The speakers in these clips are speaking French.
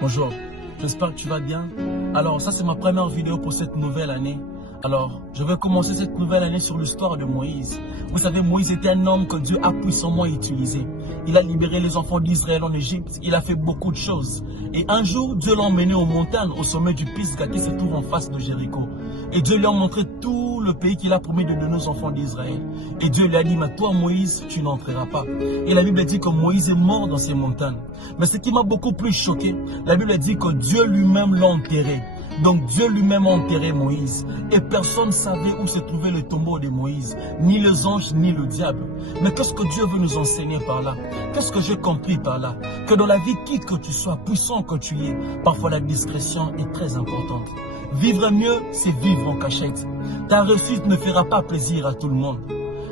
Bonjour, j'espère que tu vas bien. Alors, ça c'est ma première vidéo pour cette nouvelle année. Alors, je vais commencer cette nouvelle année sur l'histoire de Moïse. Vous savez, Moïse était un homme que Dieu a puissamment utilisé. Il a libéré les enfants d'Israël en Égypte. Il a fait beaucoup de choses. Et un jour, Dieu l'a emmené aux montagnes, au sommet du Pisgah qui se trouve en face de Jéricho. Et Dieu lui a montré tout le pays qu'il a promis de donner aux enfants d'Israël. Et Dieu lui a dit, mais toi Moïse, tu n'entreras pas. Et la Bible dit que Moïse est mort dans ces montagnes. Mais ce qui m'a beaucoup plus choqué, la Bible dit que Dieu lui-même l'a enterré. Donc Dieu lui-même a enterré Moïse. Et personne ne savait où se trouvait le tombeau de Moïse. Ni les anges, ni le diable. Mais qu'est-ce que Dieu veut nous enseigner par là? Qu'est-ce que j'ai compris par là? Que dans la vie, qui que tu sois, puissant que tu es, parfois la discrétion est très importante. Vivre mieux, c'est vivre en cachette. Ta réussite ne fera pas plaisir à tout le monde.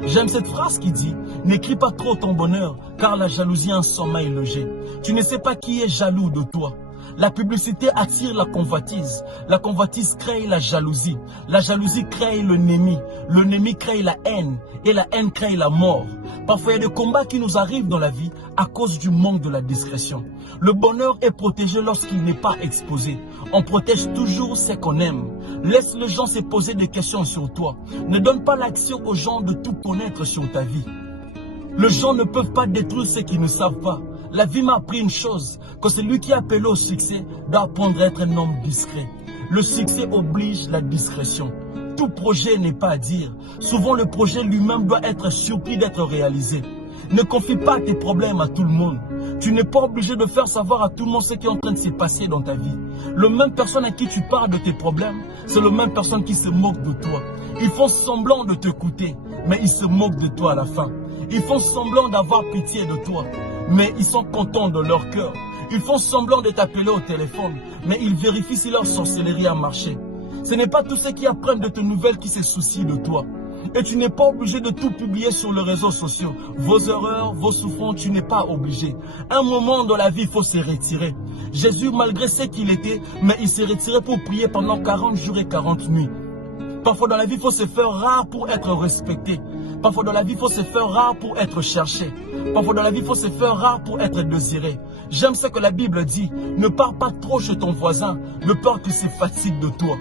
J'aime cette phrase qui dit, n'écris pas trop ton bonheur, car la jalousie a un sommeil logé. Tu ne sais pas qui est jaloux de toi. La publicité attire la convoitise. La convoitise crée la jalousie. La jalousie crée le némi crée la haine. Et la haine crée la mort. Parfois, il y a des combats qui nous arrivent dans la vie à cause du manque de la discrétion. Le bonheur est protégé lorsqu'il n'est pas exposé. On protège toujours ce qu'on aime. Laisse les gens se poser des questions sur toi. Ne donne pas l'accès aux gens de tout connaître sur ta vie. Les gens ne peuvent pas détruire ce qu'ils ne savent pas. La vie m'a appris une chose, que celui qui est appelé au succès doit apprendre à être un homme discret. Le succès oblige la discrétion. Tout projet n'est pas à dire. Souvent le projet lui-même doit être surpris d'être réalisé. Ne confie pas tes problèmes à tout le monde. Tu n'es pas obligé de faire savoir à tout le monde ce qui est en train de se passer dans ta vie. Le même personne à qui tu parles de tes problèmes, c'est le même personne qui se moque de toi. Ils font semblant de t'écouter, mais ils se moquent de toi à la fin. Ils font semblant d'avoir pitié de toi, mais ils sont contents de leur cœur. Ils font semblant de t'appeler au téléphone, mais ils vérifient si leur sorcellerie a marché. Ce n'est pas tous ceux qui apprennent de tes nouvelles qui se soucient de toi. Et tu n'es pas obligé de tout publier sur les réseaux sociaux. Vos erreurs, vos souffrances, tu n'es pas obligé. Un moment dans la vie, il faut se retirer. Jésus, malgré ce qu'il était, mais il s'est retiré pour prier pendant 40 jours et 40 nuits. Parfois dans la vie, il faut se faire rare pour être respecté. Parfois dans la vie, il faut se faire rare pour être cherché. Parfois dans la vie, il faut se faire rare pour être désiré. J'aime ce que la Bible dit. Ne pars pas trop chez ton voisin, de peur qu'il se fatigue de toi.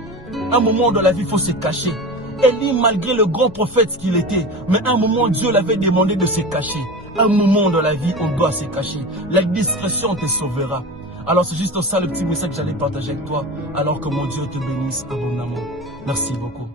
Un moment dans la vie, il faut se cacher. Élie, malgré le grand prophète qu'il était, mais un moment, Dieu l'avait demandé de se cacher. Un moment dans la vie, on doit se cacher. La discrétion te sauvera. Alors c'est juste ça le petit message que j'allais partager avec toi, alors que mon Dieu te bénisse abondamment. Merci beaucoup.